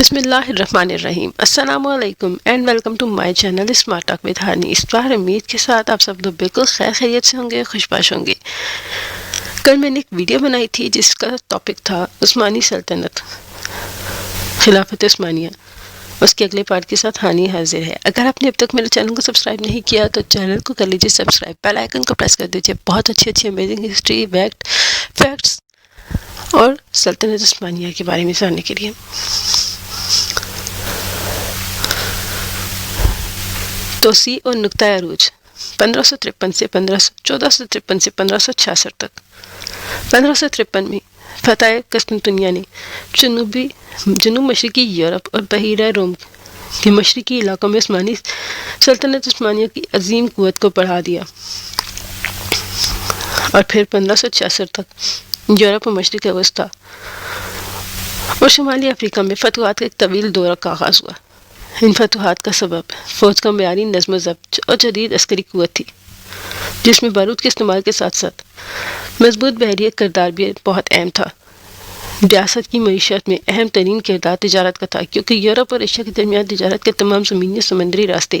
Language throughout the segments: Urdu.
بسم اللہ الرحمن الرحیم، السلام علیکم and welcome to my channel smart talk with Hani. اس بار امید کے ساتھ آپ سب لوگ بالکل خیر خیریت سے ہوں گے، خوش باش ہوں گے۔ کل میں نے ایک ویڈیو بنائی تھی جس کا ٹاپک تھا عثمانی سلطنت، خلافت عثمانیہ۔ اس کے اگلے پارٹ کے ساتھ ہانی حاضر ہے۔ اگر آپ نے اب تک میرے چینل کو سبسکرائب نہیں کیا تو چینل کو کر لیجیے سبسکرائب، بیل آئیکن کو پریس کر دیجیے بہت اچھی امیزنگ ہسٹری، فیکٹس اور سلطنت عثمانیہ کے بارے میں جاننے کے لیے۔ توسیع اور نقطۂ عروج 1553 سے 1453 سے 1566 تک۔ 1553 میں فتح قسطنطنیہ نے جنوب مشرقی یورپ اور بحیرہ روم کے مشرقی علاقوں میں عثمانی سلطنت عثمانیہ کی عظیم قوت کو بڑھا دیا، اور پھر 1566 تک یورپ اور مشرق وسطیٰ اور شمالی افریقہ میں فتوحات کا ایک طویل دورہ کا آغاز ہوا۔ ان فتوحات کا سبب فوج کا معیاری نظم و ضبط اور جدید عسکری قوت تھی، جس میں بارود کے استعمال کے ساتھ ساتھ مضبوط بحریہ کردار بھی بہت اہم تھا۔ ریاست کی معیشت میں اہم ترین کردار تجارت کا تھا، کیونکہ یورپ اور ایشیا کے درمیان تجارت کے تمام زمینی اور سمندری راستے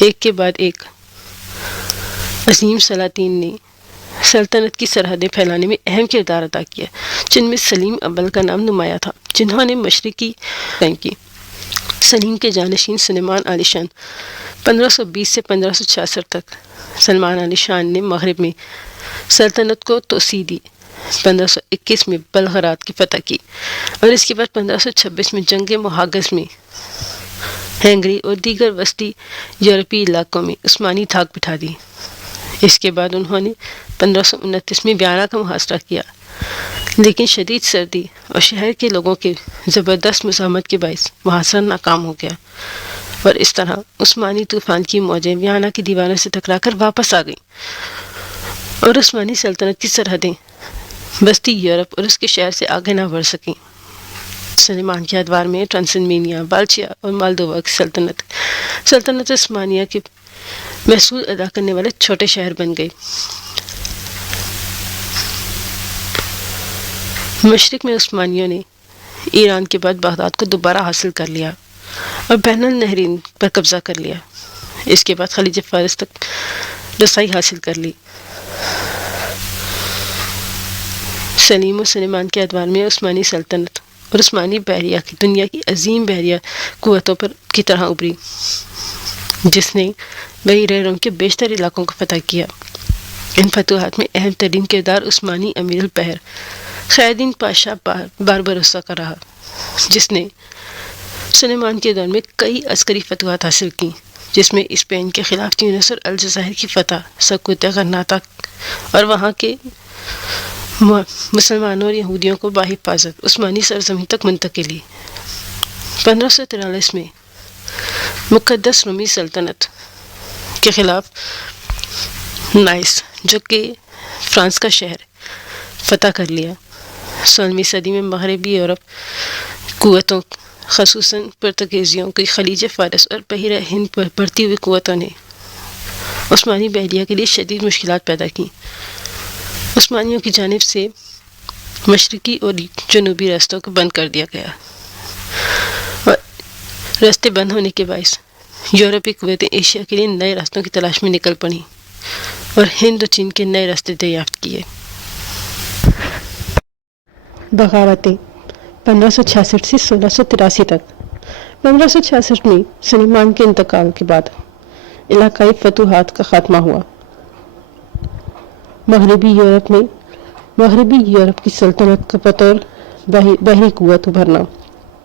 ایک کے بعد ایک عظیم سلاطین نے سلطنت کی سرحدیں پھیلانے میں اہم کردار ادا کیا، جن میں سلیم اول کا نام نمایاں تھا، جنہوں نے مشرقی قائم کی۔ سلیم کے جانشین سلیمان علی شاہ 1520 سے 1566 تک۔ سلمان علی شاہ نے مغرب میں سلطنت کو توسیع دی، 1521 میں بلغراد کی فتح کی، اور اس کے بعد 1526 میں جنگ مہاگز میں ہنگری اور دیگر وسطی یورپی علاقوں میں عثمانی دھاک بٹھا دی۔ اس کے بعد انہوں نے 1529 میں ویانا کا محاصرہ کیا، لیکن شدید سردی اور شہر کے لوگوں کے زبردست مزاحمت کے باعث محاصرہ ناکام ہو گیا، اور اس طرح عثمانی طوفان کی موجیں ویانا کی دیواروں سے ٹکرا کر واپس آ گئیں، اور عثمانی سلطنت کی سرحدیں وسطی یورپ اور اس کے شہر سے آگے نہ بڑھ سکیں۔ سلیمان کے ادوار میں ٹرانسلوینیا، بالچیا اور مالدووا کی سلطنت عثمانیہ کے محصول ادا کرنے والے چھوٹے شہر بن گئے۔ مشرق میں عثمانیوں نے ایران کے بعد بغداد کو دوبارہ حاصل کر لیا اور بین النہرین پر قبضہ کر لیا۔ اس کے بعد خلیج فارس تک رسائی حاصل کر لی۔ سلیم و سلیمان کے ادوار میں عثمانی سلطنت اور عثمانی بحریہ کی دنیا کی عظیم بحریہ قوتوں پر کی طرح ابھری، جس نے بحیرہ روم کے بیشتر علاقوں کو فتح کیا۔ ان فتوحات میں اہم ترین کردار عثمانی امیر البحر خیر الدین پاشا باربروسا کا رہا، جس نے سلیمان کے دور میں کئی عسکری فتوحات حاصل کی، جس میں اسپین کے خلاف تیونس اور الجزائر کی فتح، سقوط غرناطہ اور وہاں کے مسلمانوں اور یہودیوں کو بحفاظت عثمانی سرزمین تک منتقلی۔ 1543 میں مقدس رومی سلطنت کے خلاف نائس، جو کہ فرانس کا شہر، فتح کر لیا۔ 16ویں صدی میں مغربی یورپ قوتوں، خصوصاً پرتگیزیوں کی خلیج فارس اور بحیرہ ہند پر بڑھتی ہوئی قوتوں نے عثمانی بحریہ کے لیے شدید مشکلات پیدا کی۔ عثمانیوں کی جانب سے مشرقی اور جنوبی راستوں کو بند کر دیا گیا، اور راستے بند ہونے کے باعث یورپی قوتیں ایشیا کے لیے نئے راستوں کی تلاش میں نکل پڑیں اور ہند و چین کے نئے راستے دریافت کیے۔ بغاوتیں 1566 سے 1683 تک۔ 1566 میں سلیمان کے انتقال کے بعد علاقائی فتوحات کا خاتمہ ہوا۔ مغربی یورپ کی سلطنت کا بطور بحری قوت ابھرنا،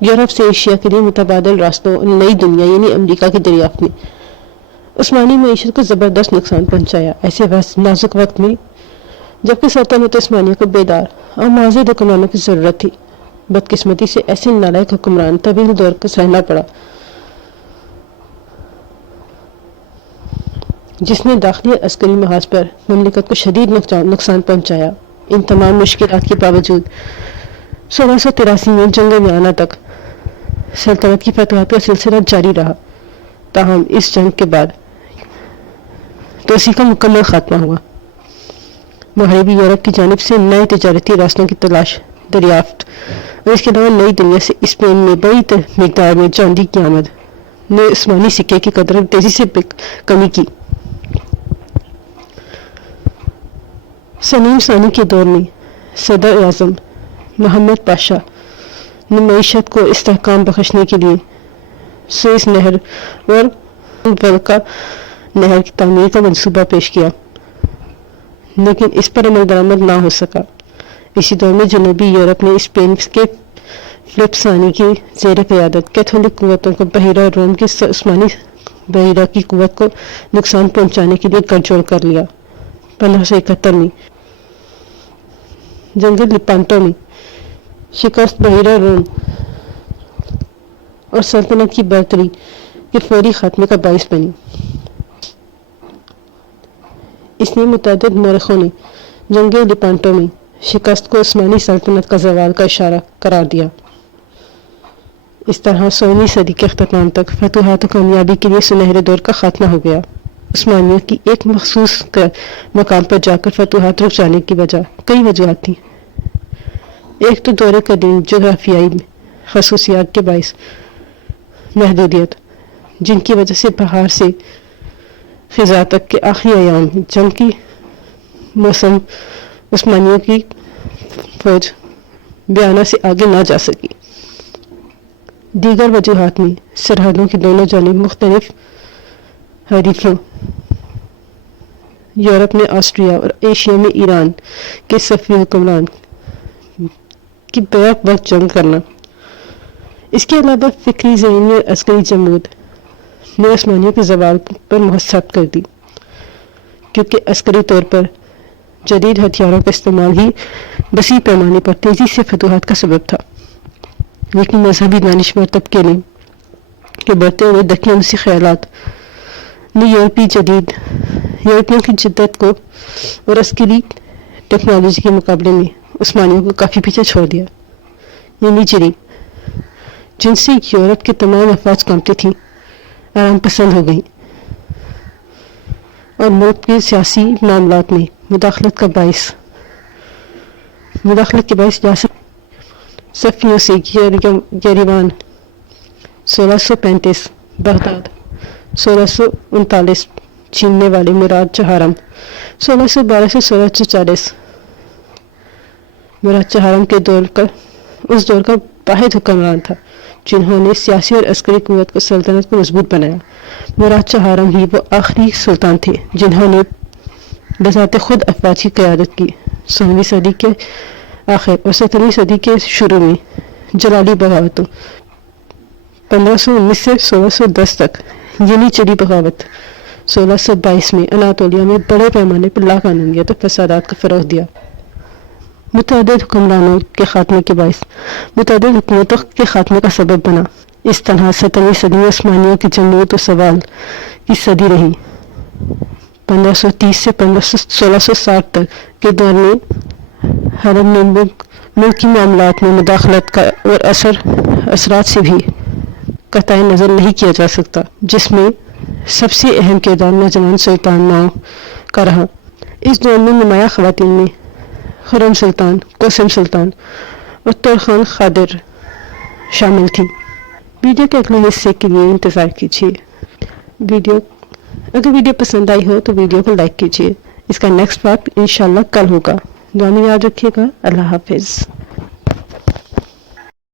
یورپ سے ایشیا کے لیے متبادل راستوں اور نئی دنیا یعنی امریکہ کی دریافت نے عثمانی معیشت کو زبردست نقصان پہنچایا۔ ایسے نازک وقت میں جبکہ سلطنت عثمانیہ کو بیدار اور معزز حکمرانوں کی ضرورت تھی، بدقسمتی سے ایسے نالائق حکمران طویل دور کا سہنا پڑا، جس نے داخلی عسکری محاذ پر مملکت کو شدید نقصان پہنچایا۔ ان تمام مشکلات کے باوجود 1683 میں جنگ ویانا تک سلطنت کی فتوحات کا سلسلہ جاری رہا، تاہم اس جنگ کے بعد توسیع کا مکمل خاتمہ ہوا۔ مغربی یورپ کی جانب سے نئے تجارتی راستوں کی تلاش دریافت، اور اس کے علاوہ نئی دنیا سے اسپین میں بڑی مقدار میں چاندی کی آمد نے عثمانی سکے کی قدر میں تیزی سے کمی کی۔ سلیم ثانی کے دور میں صدر اعظم محمد پاشا نے معیشت کو استحکام بخشنے کے لیے سوئس نہر اور ولکا نہر کی تعمیر کا منصوبہ پیش کیا، لیکن اس پر عمل درآمد نہ ہو سکا۔ اسی دور میں جنوبی یورپ نے اسپین کے فلپ ثانی کی زیر قیادت کیتھولک قوتوں کو بحیرہ روم کے عثمانی بحیرہ کی قوت کو نقصان پہنچانے کے لیے گٹھ جوڑ کر لیا۔ 1571 میں جنگ لیپانٹو میں شکست بحیرہ روم اور سلطنت کی برتری کے فوری خاتمے کا باعث بنی۔ اس نے متعدد مورخوں نے جنگ لیپانٹو میں شکست کو عثمانی سلطنت کا زوال کا اشارہ قرار دیا۔ اس طرح 16ویں صدی کے اختتام تک فتوحات و کامیابی کے لیے سنہرے دور کا خاتمہ ہو گیا۔ عثمانیوں کی ایک مخصوص مقام پر جا کر فتوحات رک جانے کی وجہ کئی وجوہات تھیں۔ ایک تو دور قدیم جغرافیائی خصوصیات کے باعث محدودیت، جن کی وجہ سے بہار سے خزاں تک کے آخری ایام جنگ کی موسم عثمانیوں کی فوج ویانا سے آگے نہ جا سکی۔ دیگر وجوہات میں سرحدوں کی دونوں جانب مختلف حریفوں، یورپ میں آسٹریا اور ایشیا میں ایران کے صفوی حکمران کی بیک وقت جنگ کرنا، اس کے علاوہ فکری ذہنی اور عسکری جمود نے عثمانیوں کے زوال پر مہر ثبت کر دی، کیونکہ عسکری طور پر جدید ہتھیاروں کا استعمال ہی وسیع پیمانے پر تیزی سے فتوحات کا سبب تھا۔ لیکن مذہبی دانشور طبقے نے کے بڑھتے ہوئے دقیانوسی خیالات نے یورپیوں کی جدت کو اور عسکری ٹیکنالوجی کے مقابلے میں عثمانیوں کو کافی پیچھے چھوڑ دیا۔ یہ نیچری جن سے یورپ کے تمام افواج کانپتی تھیں آرام پسند ہو گئیں اور ملک کے سیاسی معاملات میں مداخلت کے باعث ریاست صفیوں سے یریوان 1635، بغداد 1639 چھیننے والے مراد چہارم 1612 سے 1640 مراد چہارم کے اس دور کا واحد حکمران تھا جنہوں نے سیاسی اور عسکری قوت کو سلطنت کو مضبوط بنایا۔ مراد چہارم ہی وہ آخری سلطان تھے جنہوں نے بذات خود افواج کی قیادت کی۔ 16ویں صدی کے آخر اور 17ویں صدی کے شروع میں جلالی بغاوتوں 1519 سے 1610 تک، یہ نیچری بغاوت 1622 میں اناطولیہ میں بڑے پیمانے پر لاقانونیت اور فسادات کا فروغ دیا۔ متعدد حکمرانوں کے خاتمے کے باعث متعدد حکومتوں کے خاتمے کا سبب بنا۔ اس طرح 17ویں صدی میں عثمانیوں کی جمود و زوال کی صدی رہی۔ 1530 سے 1660 تک کے دور میں حرم میں ملکی معاملات میں مداخلت کا اور اثرات سے بھی قطع نظر نہیں کیا جا سکتا، جس میں سب سے اہم کردار نوجوان سلطان نو کا رہا۔ اس دور میں نمایاں خواتین میں خرم سلطان، قاسم سلطان اور ترخان قادر شامل تھی۔ ویڈیو کے اگلے حصے کے لیے انتظار کیجیے۔ اگر ویڈیو پسند آئی ہو تو ویڈیو کو لائک کیجیے۔ اس کا نیکسٹ پارٹ انشاءاللہ کل ہوگا۔ دعا میں یاد رکھیے گا۔ اللہ حافظ۔